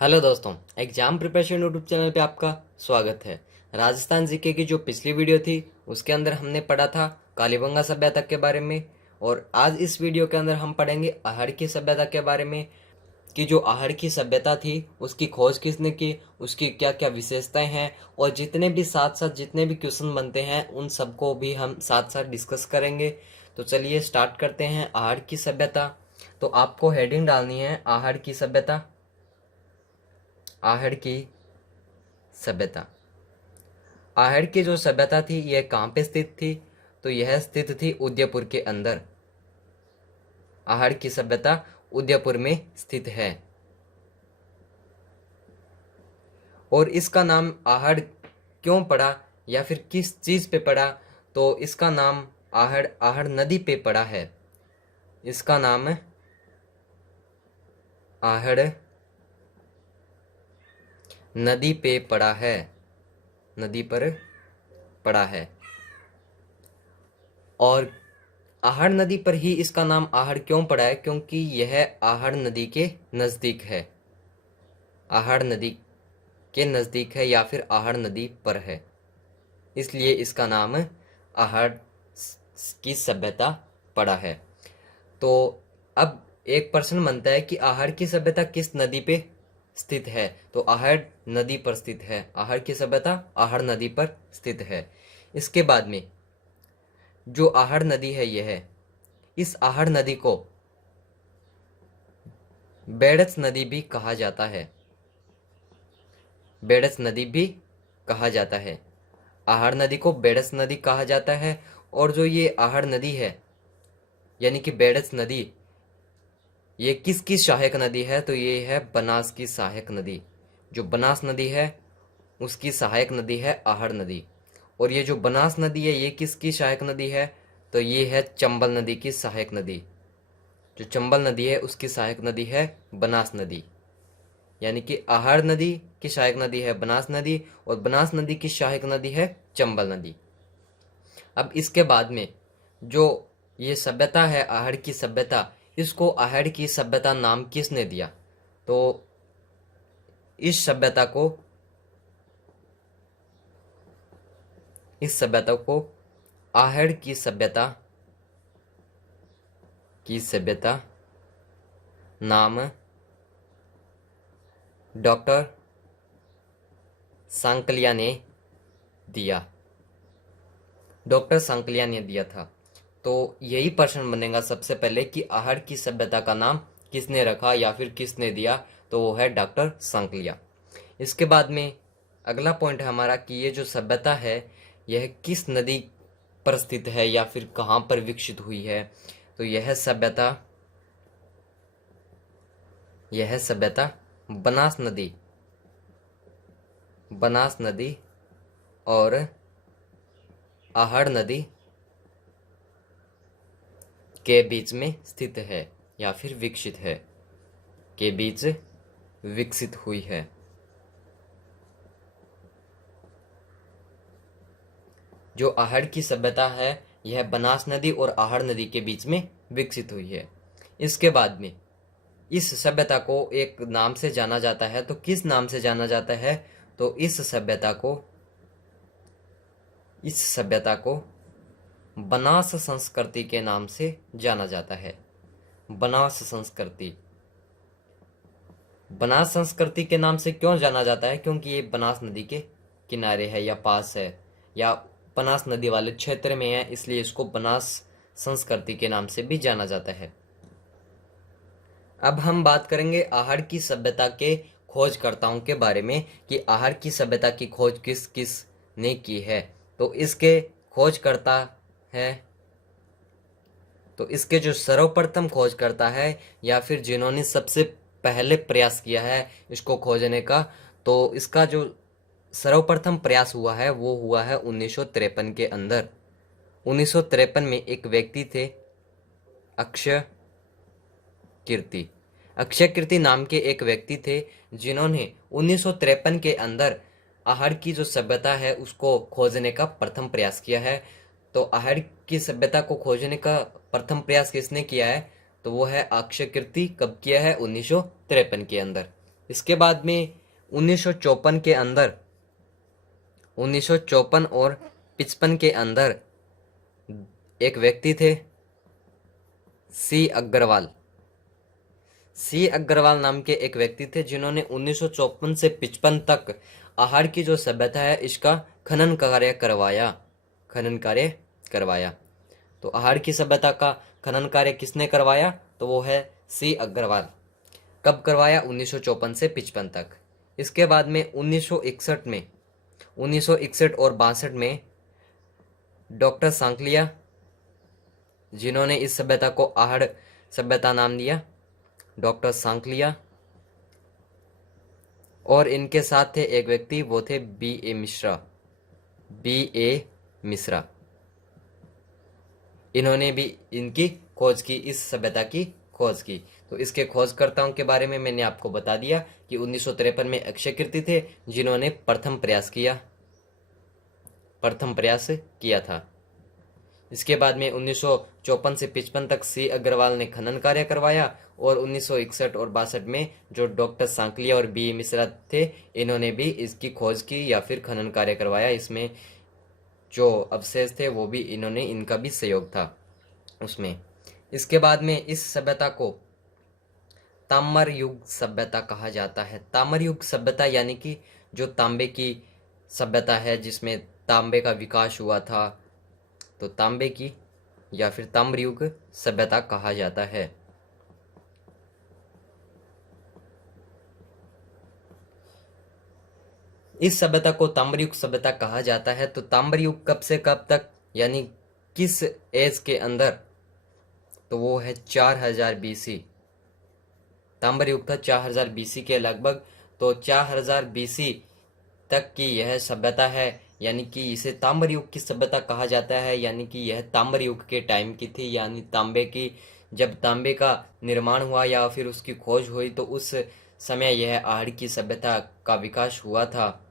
Hello दोस्तों, exam preparation YouTube channel पे आपका स्वागत है। राजस्थान जीके की जो पिछली वीडियो थी उसके अंदर हमने पढ़ा था कालीबंगा सभ्यता के बारे में, और आज इस वीडियो के अंदर हम पढ़ेंगे आहड़ की सभ्यता के बारे में कि जो आहड़ की सभ्यता थी उसकी खोज किसने की, उसकी क्या क्या विशेषताएं हैं, और जितने भी साथ साथ जितने भी क्वेश्चन बनते हैं उन सबको भी हम साथ साथ डिस्कस करेंगे। तो चलिए स्टार्ट करते हैं आहड़ की सभ्यता। तो आपको हेडिंग डालनी है आहड़ की सभ्यता। आहड़ की सभ्यता। आहड़ की जो सभ्यता थी यह कहाँ पे स्थित थी? तो यह स्थित थी उदयपुर के अंदर। आहड़ की सभ्यता उदयपुर में स्थित है। और इसका नाम आहड़ क्यों पड़ा या फिर किस चीज पे पड़ा? तो इसका नाम आहड़ आहड़ नदी पे पड़ा है। इसका नाम आहड़ नदी पे पड़ा है, नदी पर पड़ा है। और आहड़ नदी पर ही इसका नाम आहड़ क्यों पड़ा है? क्योंकि यह आहड़ नदी के नजदीक है। आहड़ नदी के नजदीक है या फिर आहड़ नदी पर है, इसलिए इसका नाम आहड़ की सभ्यता पड़ा है। तो अब एक प्रश्न बनता है कि आहड़ की सभ्यता किस नदी पे स्थित है? तो आहड़ नदी पर स्थित है। आहड़ की सभ्यता आहड़ नदी पर स्थित है। इसके बाद में जो आहड़ नदी है यह, इस आहड़ नदी को बेड़च नदी भी कहा जाता है। बेड़च नदी भी कहा जाता है। आहड़ नदी को बेड़च नदी कहा जाता है। और जो ये आहड़ नदी है यानी कि बेड़च नदी, ये किसकी सहायक नदी है? तो ये है बनास की सहायक नदी। जो बनास नदी है उसकी सहायक नदी है आहड़ नदी। और ये जो बनास नदी है ये किसकी सहायक नदी है? तो ये है चंबल नदी की सहायक नदी। जो चंबल नदी है उसकी सहायक नदी है बनास नदी। यानी कि आहड़ नदी की सहायक नदी है बनास नदी और बनास नदी की सहायक नदी है चंबल नदी। अब इसके बाद में जो ये सभ्यता है आहड़ की सभ्यता, इसको आहड़ की सभ्यता नाम किसने दिया? तो इस सभ्यता को आहड़ की सभ्यता नाम डॉक्टर सांकलिया ने दिया। डॉक्टर सांकलिया ने दिया था। तो यही प्रश्न बनेगा सबसे पहले कि आहड़ की सभ्यता का नाम किसने रखा या फिर किसने दिया? तो वो है डॉक्टर सांकलिया। इसके बाद में अगला पॉइंट है हमारा कि ये जो सभ्यता है यह किस नदी पर स्थित है या फिर कहाँ पर विकसित हुई है? तो यह सभ्यता बनास नदी और आहड़ नदी के बीच में स्थित है या फिर विकसित है, के बीच विकसित हुई है। जो आहड़ की सभ्यता है यह बनास नदी और आहड़ नदी के बीच में विकसित हुई है। इसके बाद में इस सभ्यता को एक नाम से जाना जाता है। तो किस नाम से जाना जाता है? तो इस सभ्यता को बनास संस्कृति के नाम से जाना जाता है। बनास संस्कृति के नाम से क्यों जाना जाता है? क्योंकि ये बनास नदी के किनारे है या पास है या बनास नदी वाले क्षेत्र में है, इसलिए इसको बनास संस्कृति के नाम से भी जाना जाता है। अब हम बात करेंगे आहड़ की सभ्यता के खोजकर्ताओं के बारे में कि आहड़ की सभ्यता की खोज किस किस ने की है। तो इसके खोजकर्ता है, तो इसके जो सर्वप्रथम खोजकर्ता है या फिर जिन्होंने सबसे पहले प्रयास किया है इसको खोजने का, तो इसका जो सर्वप्रथम प्रयास हुआ है वो हुआ है 1953 के अंदर। 1953 में एक व्यक्ति थे अक्षय कीर्ति नाम के एक व्यक्ति थे जिन्होंने 1953 के अंदर आहड़ की जो सभ्यता है उसको खोजने का प्रथम प्रयास किया है। तो आहड़ की सभ्यता को खोजने का प्रथम प्रयास किसने किया है? तो वो है अक्षय कीर्ति। कब किया है? 1953 के अंदर। इसके बाद में 1954 के अंदर 1954 और 55 के अंदर एक व्यक्ति थे सी अग्रवाल। सी अग्रवाल नाम के एक व्यक्ति थे जिन्होंने 1954 से 55 तक आहड़ की जो सभ्यता है इसका खनन कार्य करवाया। तो आहड़ की सभ्यता का खनन कार्य किसने करवाया? तो वो है सी अग्रवाल। कब करवाया? 1954 से 55 तक। इसके बाद में 1961 और 62 में डॉक्टर सांकलिया, जिन्होंने इस सभ्यता को आहड़ सभ्यता नाम दिया, डॉक्टर सांकलिया, और इनके साथ थे एक व्यक्ति, वो थे बी ए मिश्रा। इन्होंने भी इनकी खोज की, इस सभ्यता की खोज की। तो इसके खोजकर्ताओं के बारे में मैंने आपको बता दिया कि 1953 में अक्षय कीर्ति थे जिन्होंने प्रथम प्रयास किया था। इसके बाद में 1954 से 55 तक सी अग्रवाल ने खनन कार्य करवाया, और 1961 और 62 में जो डॉक्टर सांकलिया और बी मिश्रा थे, इन्होंने भी इसकी खोज की या फिर खनन कार्य करवाया। इसमें जो अवशेष थे वो भी इनका भी सहयोग था उसमें। इसके बाद में इस सभ्यता को ताम्र युग सभ्यता कहा जाता है। ताम्र युग सभ्यता यानी कि जो तांबे की सभ्यता है, जिसमें तांबे का विकास हुआ था, तो तांबे की या फिर ताम्र युग सभ्यता कहा जाता है। इस सभ्यता को ताम्र युग सभ्यता कहा जाता है। तो ताम्र युग कब से कब तक, यानी किस एज के अंदर? तो वो है 4000 बीसी। ताम्र युग था 4000 बीसी के लगभग। तो 4000 बीसी तक की यह सभ्यता है, यानी कि इसे ताम्र युग की सभ्यता कहा जाता है। यानी कि यह ताम्र युग के टाइम की थी, यानी जब तांबे का निर्माण हुआ या फिर उसकी खोज हुई, तो उस समय यह आहड़ की सभ्यता का विकास हुआ था।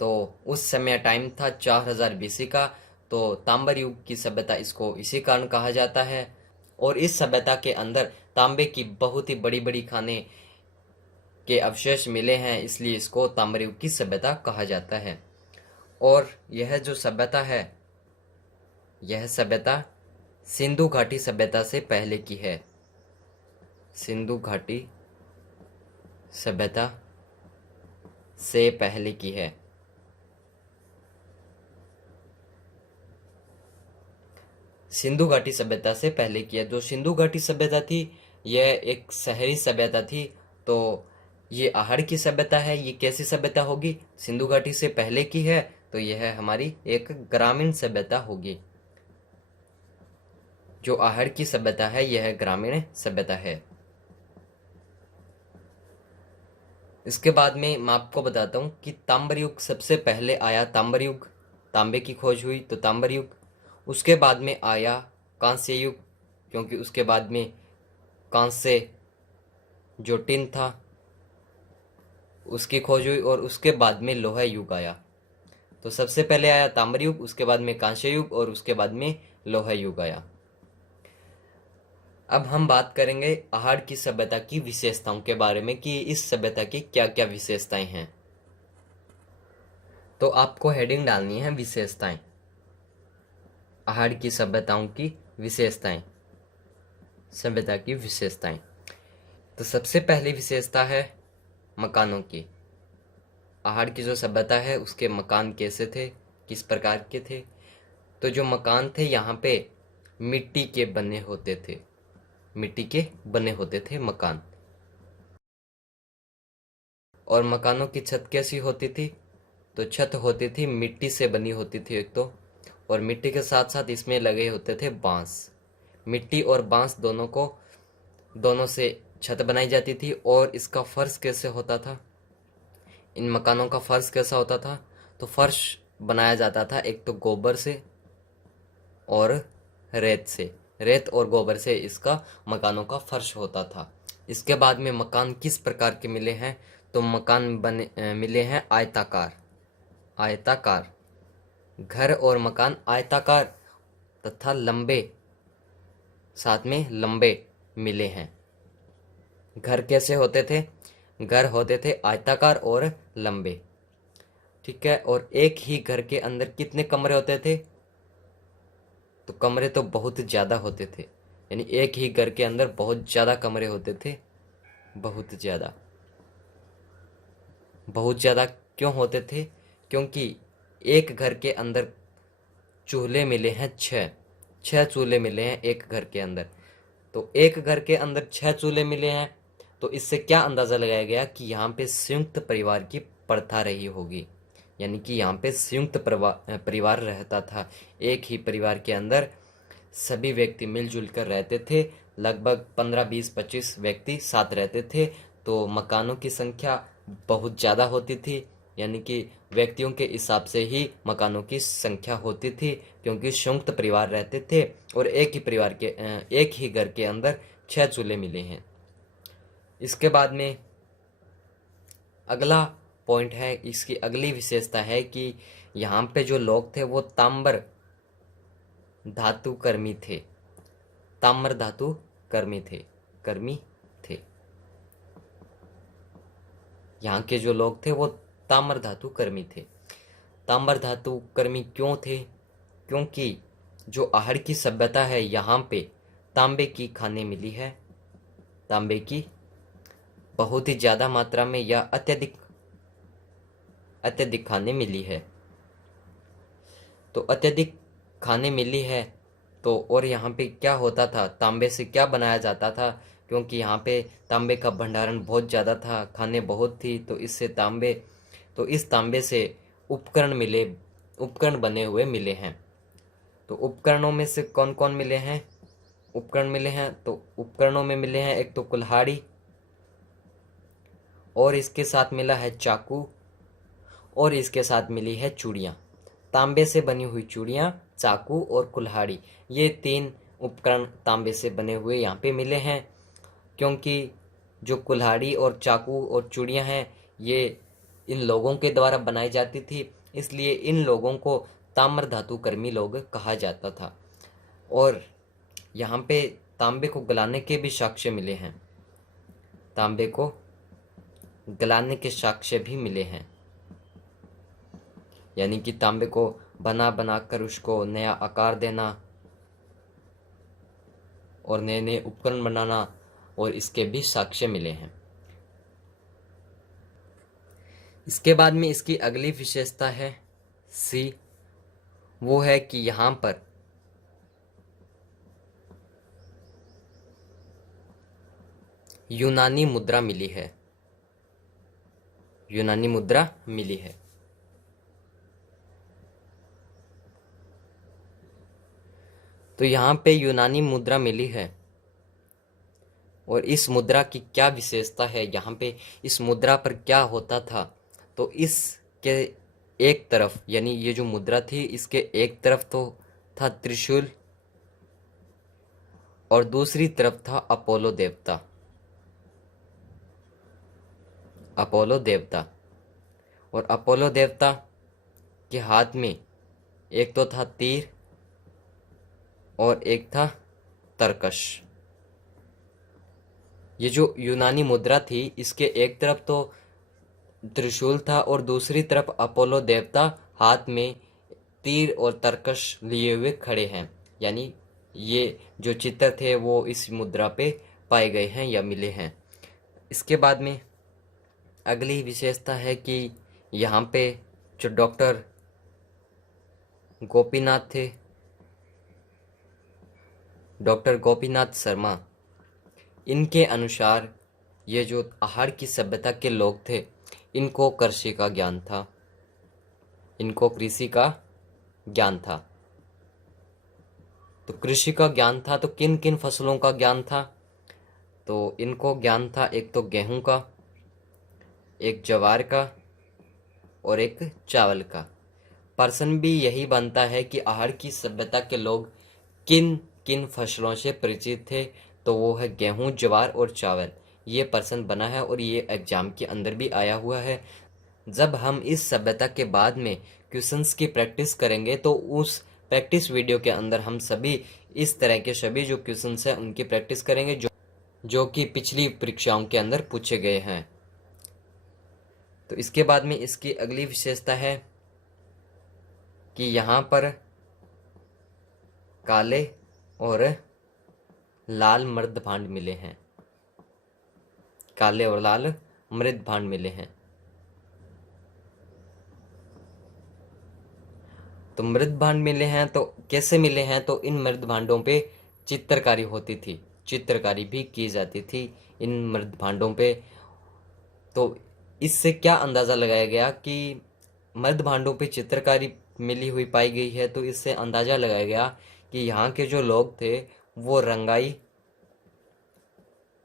तो उस समय टाइम था 4000 बीसी का। तो ताम्र युग की सभ्यता इसको इसी कारण कहा जाता है। और इस सभ्यता के अंदर तांबे की बहुत ही बड़ी बड़ी खाने के अवशेष मिले हैं, इसलिए इसको ताम्र युग की सभ्यता कहा जाता है। और यह जो सभ्यता है, यह सभ्यता सिंधु घाटी सभ्यता से पहले की है। सिंधु घाटी सभ्यता से पहले की है। सिंधु घाटी सभ्यता से पहले की है। जो सिंधु घाटी सभ्यता थी, यह एक शहरी सभ्यता थी। तो ये आहड़ की सभ्यता है, ये कैसी सभ्यता होगी? सिंधु घाटी से पहले की है, तो यह हमारी एक ग्रामीण सभ्यता होगी। जो आहड़ की सभ्यता है, यह ग्रामीण सभ्यता है। इसके बाद में मैं आपको बताता हूँ कि ताम्र युग सबसे पहले आया। ताम्र युग, तांबे की खोज हुई तो ताम्र युग। उसके बाद में आया कांस्य युग, क्योंकि उसके बाद में कांस्य जो टिन था उसकी खोज हुई, और उसके बाद में लोहा युग आया। तो सबसे पहले आया ताम्र युग, उसके बाद में कांस्य युग, और उसके बाद में लोहा युग आया। अब हम बात करेंगे आहड़ की सभ्यता की विशेषताओं के बारे में कि इस सभ्यता की क्या क्या विशेषताएं हैं। तो आपको हेडिंग डालनी है विशेषताएं, आहड़ की सभ्यताओं की विशेषताएं, सभ्यता की विशेषताएं। तो सबसे पहली विशेषता है मकानों की। आहड़ की जो सभ्यता है उसके मकान कैसे थे, किस प्रकार के थे? तो जो मकान थे यहाँ पे मिट्टी के बने होते थे, मिट्टी के बने होते थे मकान। और मकानों की छत कैसी होती थी? तो छत होती थी मिट्टी से बनी होती थी एक तो, और मिट्टी के साथ साथ इसमें लगे होते थे बांस। मिट्टी और बांस दोनों से छत बनाई जाती थी। और इसका फर्श कैसे होता था? इन मकानों का फर्श कैसा होता था? तो फर्श बनाया जाता था एक तो गोबर से और रेत से। रेत और गोबर से इसका मकानों का फर्श होता था। इसके बाद में मकान किस प्रकार के मिले हैं? तो मकान मिले हैं आयताकार। घर और मकान आयताकार तथा लंबे, साथ में लंबे मिले हैं। घर कैसे होते थे? घर होते थे आयताकार और लंबे। ठीक है, और एक ही घर के अंदर कितने कमरे होते थे? तो कमरे तो बहुत ज़्यादा होते थे, यानी एक ही घर के अंदर बहुत ज़्यादा कमरे होते थे। बहुत ज़्यादा, बहुत ज़्यादा क्यों होते थे? क्योंकि एक घर के अंदर चूल्हे मिले हैं छः, छः चूल्हे मिले हैं एक घर के अंदर। तो एक घर के अंदर छः चूल्हे मिले हैं, तो इससे क्या अंदाज़ा लगाया गया कि यहाँ पे संयुक्त परिवार की प्रथा रही होगी, यानी कि यहाँ पे संयुक्त परिवार रहता था। एक ही परिवार के अंदर सभी व्यक्ति मिलजुल कर रहते थे, लगभग 15, 20, 25 व्यक्ति साथ रहते थे। तो मकानों की संख्या बहुत ज़्यादा होती थी, यानी कि व्यक्तियों के हिसाब से ही मकानों की संख्या होती थी, क्योंकि संयुक्त परिवार रहते थे और एक ही घर के अंदर 6 चूल्हे मिले हैं। इसके बाद में अगला पॉइंट है, इसकी अगली विशेषता है कि यहाँ पे जो लोग थे वो ताम्र धातु कर्मी थे। ताम्र धातु कर्मी थे। यहाँ के जो लोग थे वो ताम्र धातु कर्मी थे। ताम्र धातु कर्मी क्यों थे? क्योंकि जो आहड़ की सभ्यता है यहाँ पे तांबे की खाने मिली है। तांबे की बहुत ही ज़्यादा मात्रा में या अत्यधिक खाने मिली है। तो अत्यधिक खाने मिली है तो, और यहाँ पे क्या होता था, तांबे से क्या बनाया जाता था? क्योंकि यहाँ पे तांबे का भंडारण बहुत ज़्यादा था, खाने बहुत थी, तो इस तांबे से उपकरण बने हुए मिले हैं। तो उपकरणों में से कौन कौन मिले हैं? तो उपकरणों में मिले हैं एक तो कुल्हाड़ी, और इसके साथ मिला है चाकू, और इसके साथ मिली है चूड़ियाँ। तांबे से बनी हुई चूड़ियाँ, चाकू और कुल्हाड़ी, ये 3 उपकरण तांबे से बने हुए यहाँ पे मिले हैं। क्योंकि जो कुल्हाड़ी और चाकू और चूड़ियाँ हैं ये इन लोगों के द्वारा बनाई जाती थी, इसलिए इन लोगों को ताम्र धातु कर्मी लोग कहा जाता था। और यहाँ पे तांबे को गलाने के भी साक्ष्य मिले हैं। तांबे को गलाने के साक्ष्य भी मिले हैं, यानी कि तांबे को बना कर उसको नया आकार देना और नए नए उपकरण बनाना, और इसके भी साक्ष्य मिले हैं। इसके बाद में इसकी अगली विशेषता है सी, वो है कि यहाँ पर यूनानी मुद्रा मिली है। यूनानी मुद्रा मिली है। तो यहाँ पे यूनानी मुद्रा मिली है, और इस मुद्रा की क्या विशेषता है, यहाँ पे इस मुद्रा पर क्या होता था? तो इसके एक तरफ, यानी ये जो मुद्रा थी इसके एक तरफ तो था त्रिशूल, और दूसरी तरफ था अपोलो देवता। अपोलो देवता, और अपोलो देवता के हाथ में एक तो था तीर और एक था तरकश। ये जो यूनानी मुद्रा थी इसके एक तरफ तो त्रिशूल था और दूसरी तरफ अपोलो देवता हाथ में तीर और तरकश लिए हुए खड़े हैं, यानी ये जो चित्र थे वो इस मुद्रा पे पाए गए हैं या मिले हैं। इसके बाद में अगली विशेषता है कि यहाँ पे जो डॉक्टर गोपीनाथ थे, डॉक्टर गोपीनाथ शर्मा, इनके अनुसार ये जो आहड़ की सभ्यता के लोग थे इनको कृषि का ज्ञान था। इनको कृषि का ज्ञान था। तो कृषि का ज्ञान था तो किन किन फसलों का ज्ञान था? तो इनको ज्ञान था एक तो गेहूं का, एक ज्वार का और एक चावल का। प्रश्न भी यही बनता है कि आहड़ की सभ्यता के लोग किन किन फसलों से परिचित थे? तो वो है गेहूं, ज्वार और चावल। ये प्रश्न बना है और ये एग्जाम के अंदर भी आया हुआ है। जब हम इस सभ्यता के बाद में क्वेश्चंस की प्रैक्टिस करेंगे तो उस प्रैक्टिस वीडियो के अंदर हम सभी इस तरह के सभी जो क्वेश्चंस हैं उनकी प्रैक्टिस करेंगे जो कि पिछली परीक्षाओं के अंदर पूछे गए हैं। तो इसके बाद में इसकी अगली विशेषता है कि यहाँ पर काले और लाल मृद भांड मिले हैं। काले और लाल मृद भांड मिले हैं। तो मृद भांड मिले हैं तो कैसे मिले हैं? तो इन मृद भांडों पे चित्रकारी होती थी, चित्रकारी भी की जाती थी इन मृद भांडों पे। तो इससे क्या अंदाज़ा लगाया गया कि मृद भांडों पे चित्रकारी मिली हुई पाई गई है, तो इससे अंदाज़ा लगाया गया कि यहाँ के जो लोग थे वो रंगाई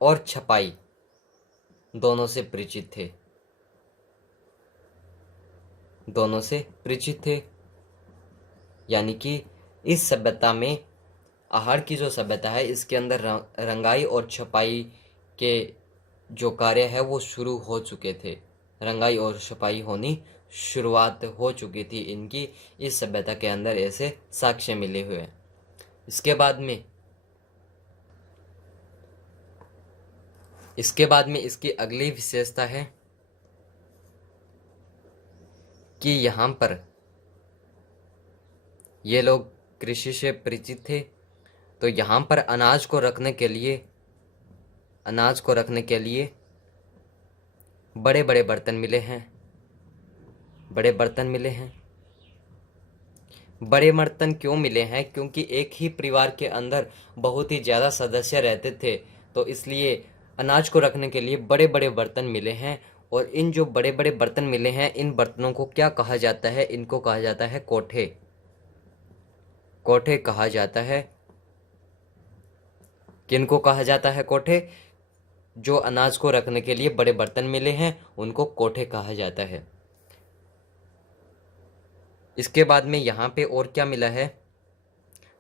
और छपाई दोनों से परिचित थे, दोनों से परिचित थे। यानी कि इस सभ्यता में, आहड़ की जो सभ्यता है, इसके अंदर रंगाई और छपाई के जो कार्य है वो शुरू हो चुके थे। रंगाई और छपाई होनी शुरुआत हो चुकी थी इनकी, इस सभ्यता के अंदर ऐसे साक्ष्य मिले हुए हैं। इसके बाद में इसकी अगली विशेषता है कि यहाँ पर ये लोग कृषि से परिचित थे। तो यहाँ पर अनाज को रखने के लिए बड़े बड़े बर्तन मिले हैं। बड़े बर्तन क्यों मिले हैं? क्योंकि एक ही परिवार के अंदर बहुत ही ज़्यादा सदस्य रहते थे, तो इसलिए अनाज को रखने के लिए बड़े बड़े बर्तन मिले हैं। और इन जो बड़े बड़े बर्तन मिले हैं, इन बर्तनों को क्या कहा जाता है? इनको कहा जाता है कोठे। कोठे कहा जाता है। किनको कहा जाता है कोठे? जो अनाज को रखने के लिए बड़े बर्तन मिले हैं उनको कोठे कहा जाता है। इसके बाद में यहाँ पे और क्या मिला है?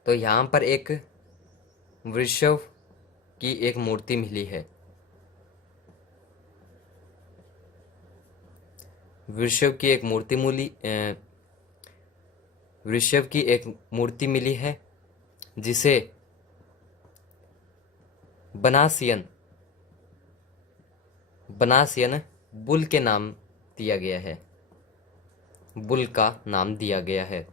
तो यहाँ पर एक वृषभ की एक मूर्ति मिली है। वृषभ की एक मूर्ति मिली है, जिसे बनासियन बुल के नाम दिया गया है। बुल का नाम दिया गया है।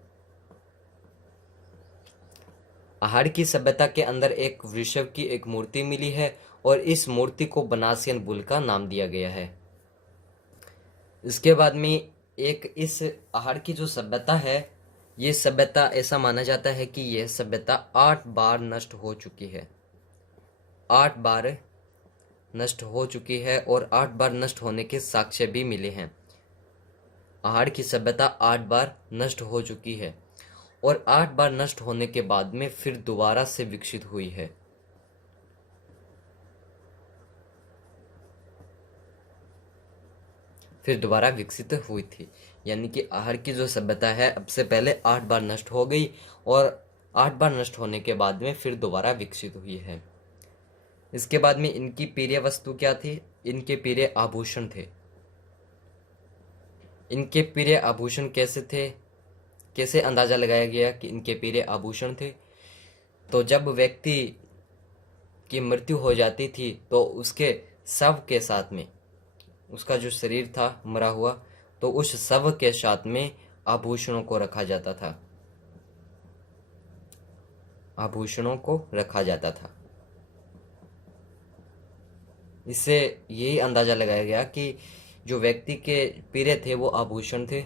आहड़ की सभ्यता के अंदर एक वृषभ की एक मूर्ति मिली है और इस मूर्ति को बनासियन बुल का नाम दिया गया है। इसके बाद में एक इस आहड़ की जो सभ्यता है, ये सभ्यता ऐसा माना जाता है कि यह सभ्यता 8 बार नष्ट हो चुकी है। 8 बार नष्ट हो चुकी है और 8 बार नष्ट होने के साक्ष्य भी मिले हैं। आहड़ की सभ्यता 8 बार नष्ट हो चुकी है और 8 बार नष्ट होने के बाद में फिर दोबारा से विकसित हुई है। फिर दोबारा विकसित हुई थी। यानी कि आहड़ की जो सभ्यता है अब से पहले 8 बार नष्ट हो गई और 8 बार नष्ट होने के बाद में फिर दोबारा विकसित हुई है। इसके बाद में इनकी प्रिय वस्तु क्या थी? इनके प्रिय आभूषण थे। इनके प्रिय आभूषण कैसे थे? कैसे अंदाजा लगाया गया कि इनके प्रिय आभूषण थे? तो जब व्यक्ति की मृत्यु हो जाती थी तो उसके शव के साथ में, उसका जो शरीर था मरा हुआ, तो उस शव के साथ में आभूषणों को रखा जाता था। आभूषणों को रखा जाता था। इससे यही अंदाजा लगाया गया कि जो व्यक्ति के प्रिय थे वो आभूषण थे।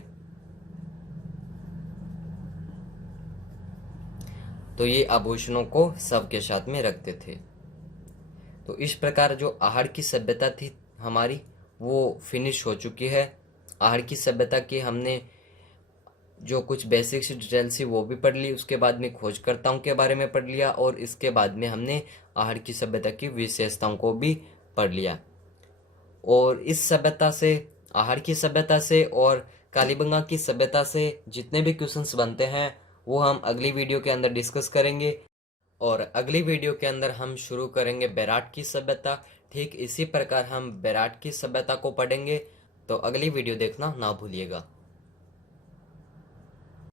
तो ये आभूषणों को शव के साथ में रखते थे। तो इस प्रकार जो आहड़ की सभ्यता थी हमारी, वो फिनिश हो चुकी है। आहड़ की सभ्यता की हमने जो कुछ बेसिक डिटेल थी वो भी पढ़ ली, उसके बाद में खोजकर्ताओं के बारे में पढ़ लिया और इसके बाद में हमने आहड़ की सभ्यता की विशेषताओं को भी पढ़ लिया। और इस सभ्यता से, आहड़ की सभ्यता से और कालीबंगा की सभ्यता से जितने भी क्वेश्चंस बनते हैं वो हम अगली वीडियो के अंदर डिस्कस करेंगे। और अगली वीडियो के अंदर हम शुरू करेंगे बेराट की सभ्यता। ठीक इसी प्रकार हम बेराट की सभ्यता को पढ़ेंगे। तो अगली वीडियो देखना ना भूलिएगा।